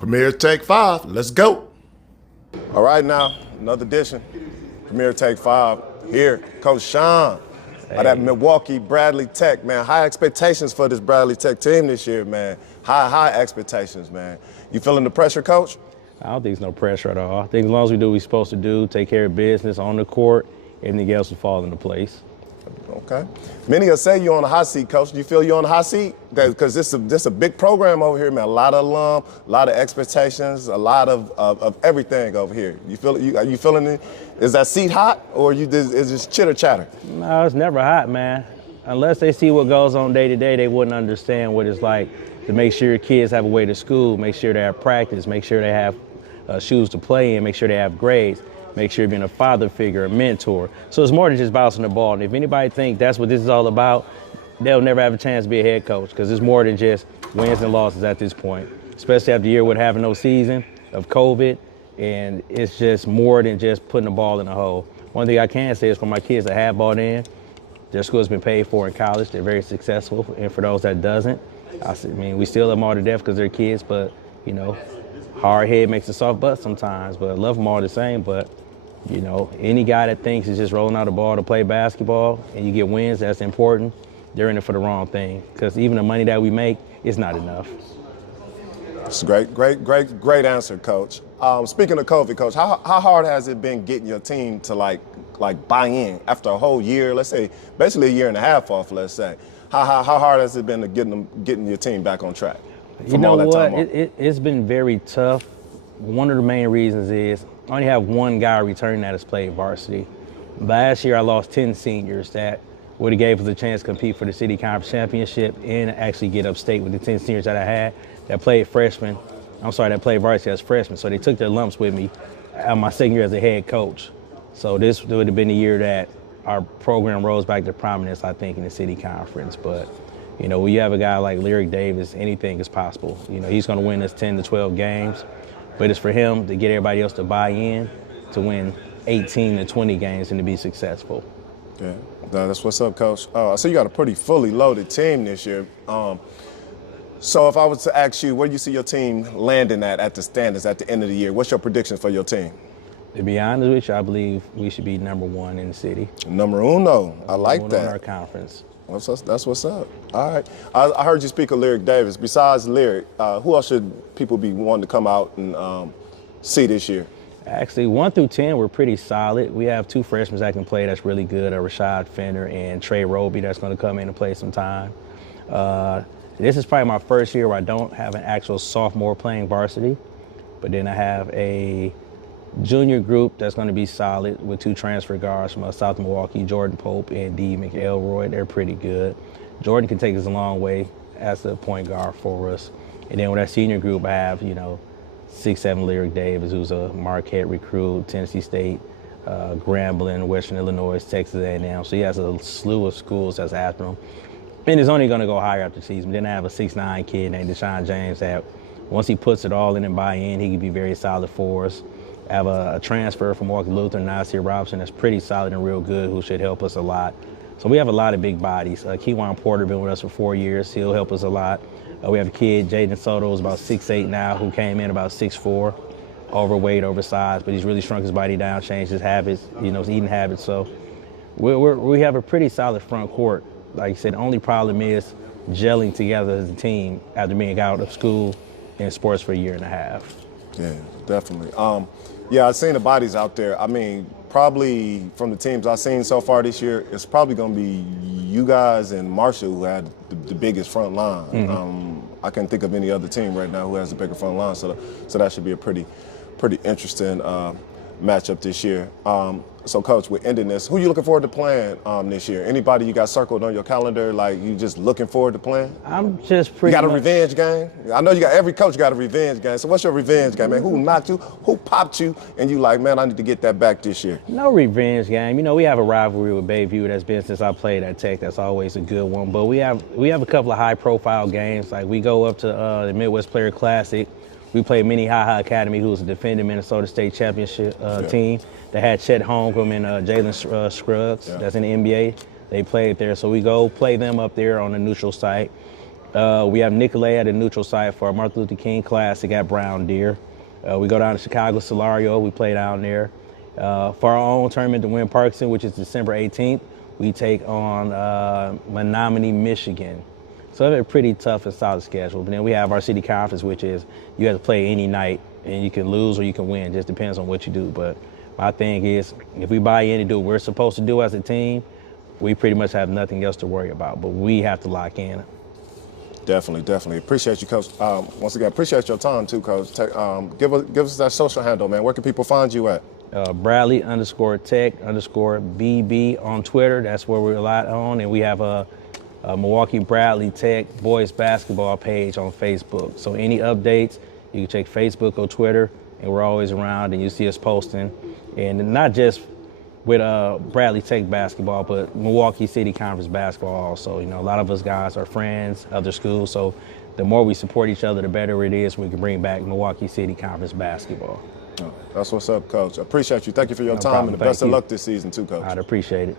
Premier Take 5, let's go. All right, now, another edition. Premier Take 5 here. Coach Shon of that Milwaukee Bradley Tech, man. High expectations for this Bradley Tech team this year, man. High expectations, man. You feeling the pressure, Coach? I don't think there's no pressure at all. I think as long as we do what we're supposed to do, take care of business on the court, everything else will fall into place. Okay. Many will say you're on the hot seat, Coach. Do you feel you're on the hot seat? Because this is a big program over here, man. A lot of alum, a lot of expectations, a lot of everything over here. Are you feeling it? Is that seat hot, or is it chitter chatter? No, it's never hot, man. Unless they see what goes on day to day, they wouldn't understand what it's like to make sure your kids have a way to school, make sure they have practice, make sure they have shoes to play in, make sure they have grades. Make sure you're being a father figure, a mentor. So it's more than just bouncing the ball. And if anybody thinks that's what this is all about, they'll never have a chance to be a head coach, because it's more than just wins and losses at this point, especially after a year with having no season of COVID. And it's just more than just putting the ball in the hole. One thing I can say is for my kids that have bought in, their school's been paid for in college. They're very successful. And for those that doesn't, we still love them all to death because they're kids, but, you know, hard head makes a soft butt sometimes, but I love them all the same. But, you know, any guy that thinks it's just rolling out the ball to play basketball and you get wins, that's important, they're in it for the wrong thing. Because even the money that we make is not enough. It's a great answer, Coach. Speaking of COVID, Coach, how hard has it been getting your team to like buy in after a whole year, let's say, basically a year and a half off, let's say? How hard has it been to getting your team back on track? You know what? It's been very tough. One of the main reasons is I only have one guy returning that has played varsity. Last year I lost 10 seniors that would have gave us a chance to compete for the city conference championship and actually get upstate with the 10 seniors that I had that played that played varsity as freshmen. So they took their lumps with me my second year as a head coach. So this would have been the year that our program rose back to prominence, I think, in the city conference. But you know, when you have a guy like Lyric Davis, anything is possible. You know, he's going to win us 10 to 12 games, but it's for him to get everybody else to buy in to win 18 to 20 games and to be successful. Yeah, that's what's up, Coach. So you got a pretty fully loaded team this year. So if I was to ask you, where do you see your team landing at the standings at the end of the year? What's your prediction for your team? To be honest with you, I believe we should be number one in the city. Number uno. I like that. In our conference. That's what's up. All right. I heard you speak of Lyric Davis. Besides Lyric, who else should people be wanting to come out and see this year? Actually, 1 through 10, we're pretty solid. We have 2 freshmen that can play that's really good, Rashad Fenner and Trey Roby that's going to come in and play some time. This is probably my first year where I don't have an actual sophomore playing varsity, but then I have a junior group that's going to be solid with 2 transfer guards from South Milwaukee, Jordan Pope and D. McElroy. They're pretty good. Jordan can take us a long way as a point guard for us. And then with that senior group, I have, 6'7" Lyric Davis, who's a Marquette recruit, Tennessee State, Grambling, Western Illinois, Texas A&M. So he has a slew of schools that's after him. And it's only going to go higher after the season. Then I have a 6'9" kid named Deshaun James that once he puts it all in and buy in, he can be very solid for us. I have a transfer from Milwaukee Lutheran, Nasir Robinson, that's pretty solid and real good, who should help us a lot. So we have a lot of big bodies. Keywan Porter been with us for 4 years. He'll help us a lot. We have a kid, Jaden Soto, who's about 6'8" now, who came in about 6'4", overweight, oversized, but he's really shrunk his body down, changed his habits, his eating habits. So we have a pretty solid front court. Like I said, the only problem is gelling together as a team after being out of school in sports for a year and a half. Yeah, definitely. Yeah, I've seen the bodies out there. I mean, probably from the teams I've seen so far this year, it's probably going to be you guys and Marshall who had the biggest front line. Mm-hmm. I can't think of any other team right now who has a bigger front line, so that should be a pretty interesting matchup this year. So, Coach, we're ending this. Who are you looking forward to playing this year? Anybody you got circled on your calendar, like you just looking forward to playing? I'm just pretty. You got a revenge game? I know every coach got a revenge game. So what's your revenge game, man? Who knocked you? Who popped you? And you like, man, I need to get that back this year. No revenge game. We have a rivalry with Bayview that's been since I played at Tech. That's always a good one. But we have a couple of high-profile games. Like we go up to the Midwest Player Classic. We played Minnehaha Academy, who was a defending Minnesota State championship team that had Chet Holmgren and Jalen Scruggs. That's in the NBA. They played there. So we go play them up there on a neutral site. We have Nicolay at the neutral site for our Martin Luther King Classic at Brown Deer. We go down to Chicago Solario. We play down there. For our own tournament to win Parkinson, which is December 18th, we take on Menominee, Michigan. So we have a pretty tough and solid schedule. But then we have our city conference, which is you have to play any night, and you can lose or you can win. Just depends on what you do. But my thing is, if we buy in and do what we're supposed to do as a team, we pretty much have nothing else to worry about. But we have to lock in. Definitely. Appreciate you, Coach. Once again, appreciate your time too, Coach. Give us that social handle, man. Where can people find you at? Bradley_Tech_BB on Twitter. That's where we're a lot on. And we have a Milwaukee Bradley Tech boys basketball page on Facebook. So any updates, you can check Facebook or Twitter, and we're always around, and you see us posting. And not just with Bradley Tech basketball, but Milwaukee City Conference basketball also. You know, a lot of us guys are friends, other schools, so the more we support each other, the better it is we can bring back Milwaukee City Conference basketball. That's what's up, Coach. I appreciate you. Thank you for your time, problem. and the best of luck this season too, Coach. I'd appreciate it.